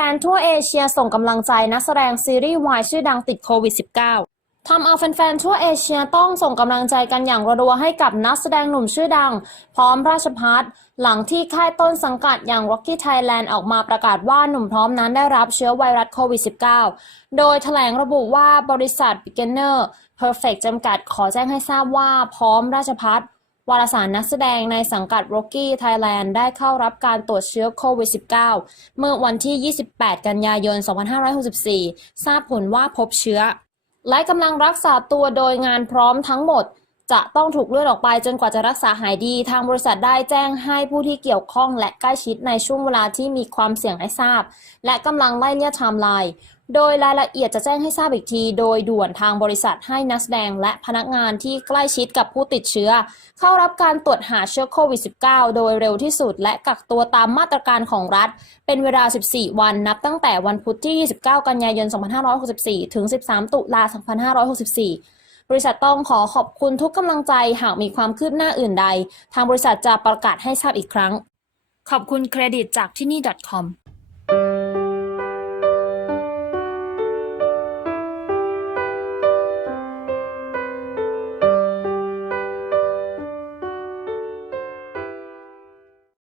ฟนๆ ทั่วเอเชียส่งกำลังใจนักแสดงซีรีส์วายชื่อดังติดโควิด -19 ทำเอาแฟนๆ ทั่วเอเชียต้องส่งกำลังใจกันอย่างรัวๆ ให้กับนักแสดงหนุ่มชื่อดัง พร้อมราชพัฒน์หลังที่ค่ายต้นสังกัดอย่าง Rocky Thailand ออกมาประกาศว่าหนุ่มพร้อมนั้นได้รับเชื้อไวรัสโควิด -19 โดยแถลงระบุว่าบริษัท Beginner Perfect จำกัดขอแจ้งให้ทราบว่าพร้อมราชพัฒน์ วารสารนักแสดงในสังกัด Rocky Thailand ได้เข้ารับการตรวจเชื้อโควิด -19 เมื่อวันที่ 28 กันยายน 2564 ทราบผลว่าพบเชื้อ และกำลังรักษาตัวโดยงานพร้อมทั้งหมด จะต้องถูกเลื่อนออกไปจนกว่าจะรักษาหายดี ทางบริษัทได้แจ้งให้ผู้ที่เกี่ยวข้องและใกล้ชิดในช่วงเวลาที่มีความเสี่ยงให้ทราบ และกำลังไล่เลี่ยไทม์ไลน์ โดยรายละเอียดจะแจ้งให้ทราบอีกที โดยด่วนทางบริษัทให้นักแสดงและพนักงานที่ใกล้ชิดกับผู้ติดเชื้อ เข้ารับการตรวจหาเชื้อโควิด -19 โดยเร็วที่สุด และกักตัวตามมาตรการของรัฐ เป็นเวลา 14 วันนับตั้งแต่วันพุธที่ 29 กันยายน 2564 ถึง 13 ตุลา 2564 บริษัทต้องขอขอบคุณทุกกำลังใจหากมีความคืบหน้าอื่นใด ทางบริษัทจะประกาศให้ทราบอีกครั้ง ขอบคุณเครดิตจากที่นี่ .com